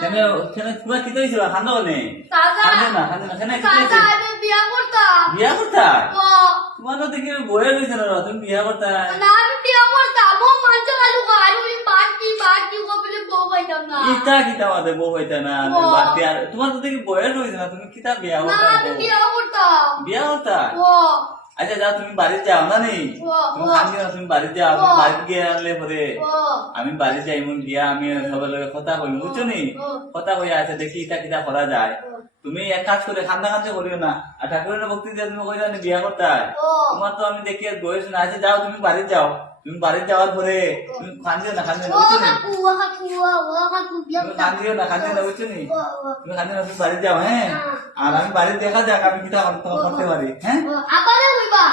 কেন কেন তোমার কি হয়েছিল খান্দো নে খান্দে না কেন বিয়া করতাম। বিয়া করতা ও, তোমার তো দেখি বয়ে রয়েছে না তুমি বিয়া করতা না আমি বিয়া করতাম। ও মানুষ খালু খাই আমি বাড়তি কপিলে বউ পাইতাম না। কিতা কিতা মাঝে বউ হইতা না তুমি বাড়তি আর তোমার তো দেখি বয়ে রয়েছে না তুমি কিতা বিয়া না করতা আমি বিয়া করতাম। বিয়া করতা ও, আচ্ছা যাও তুমি বাড়ি যাও না নি তুমি খান্দি না তুমি বাড়ি যাও আমি বাড়ি গিয়ে আনলে পরে ও, আমি বাড়ি যাই মন বিয়া আমি সবার লগে কথা কই বুঝছো নি কথা কই আছে দেখি ইটা কিটা করা যায় তুমি এক কাজ করে খান্দা খান্দে করিও না আর ঠাকুরের ভক্তি দিয়ে তুমি কইলা নি বিয়া করতে ও, তোমার তো আমি দেখি আর বয়স না আছে যাও তুমি বাড়ি যাও তুমি বাড়ি যাওয়ার পরে তুমি খান্দিও না খান্দিও না ও বুঝছো নি কাকু বিয়া তুমি করতাম। খান্দিও না বুঝছো নি ও, তুমি খান্দিও না তুমি বাড়ি যাও হ্যাঁ আর আমি বাড়ি দেখা যাক আমি কিটা করতে পারি হ্যাঁ আবার হইবা।